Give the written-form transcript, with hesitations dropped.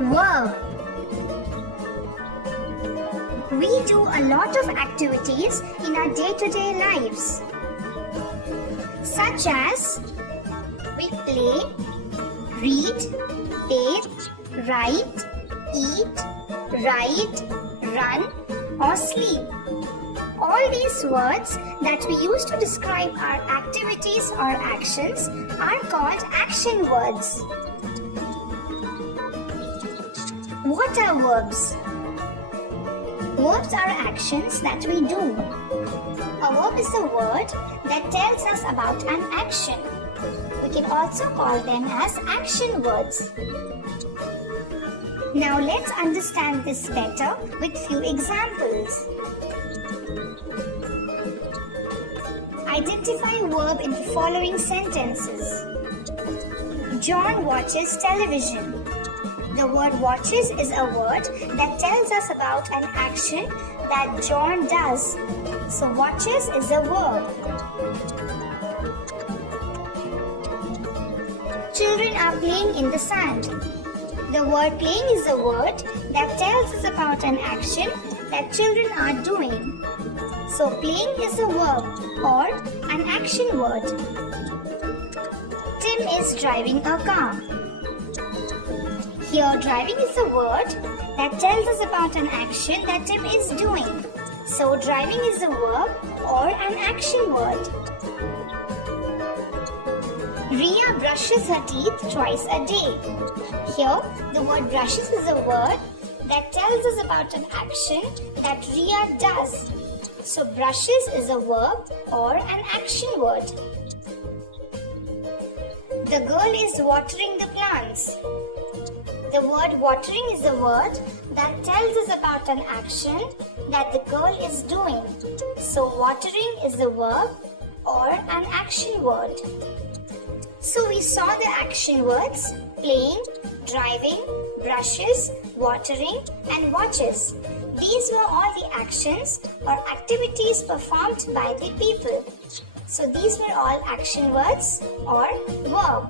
Verb. We do a lot of activities in our day-to-day lives, such as we play, read, bathe, write, eat, ride, run, or sleep. All these words that we use to describe our activities or actions are called action words. What are verbs? Verbs are actions that we do. A verb is a word that tells us about an action. We can also call them as action words. Now let's understand this better with few examples. Identify verb in the following sentences. John watches television. The word watches is a word that tells us about an action that John does. So watches is a verb. Children are playing in the sand. The word playing is a word that tells us about an action that children are doing. So playing is a verb or an action word. Tim is driving a car. Here driving is a word that tells us about an action that Tim is doing. So driving is a verb or an action word. Ria brushes her teeth twice a day. Here the word brushes is a word that tells us about an action that Ria does. So brushes is a verb or an action word. The girl is watering the plants. The word watering is a word that tells us about an action that the girl is doing. So watering is a verb or an action word. So we saw the action words playing, driving, brushes, watering and watches. These were all the actions or activities performed by the people. So these were all action words or verb.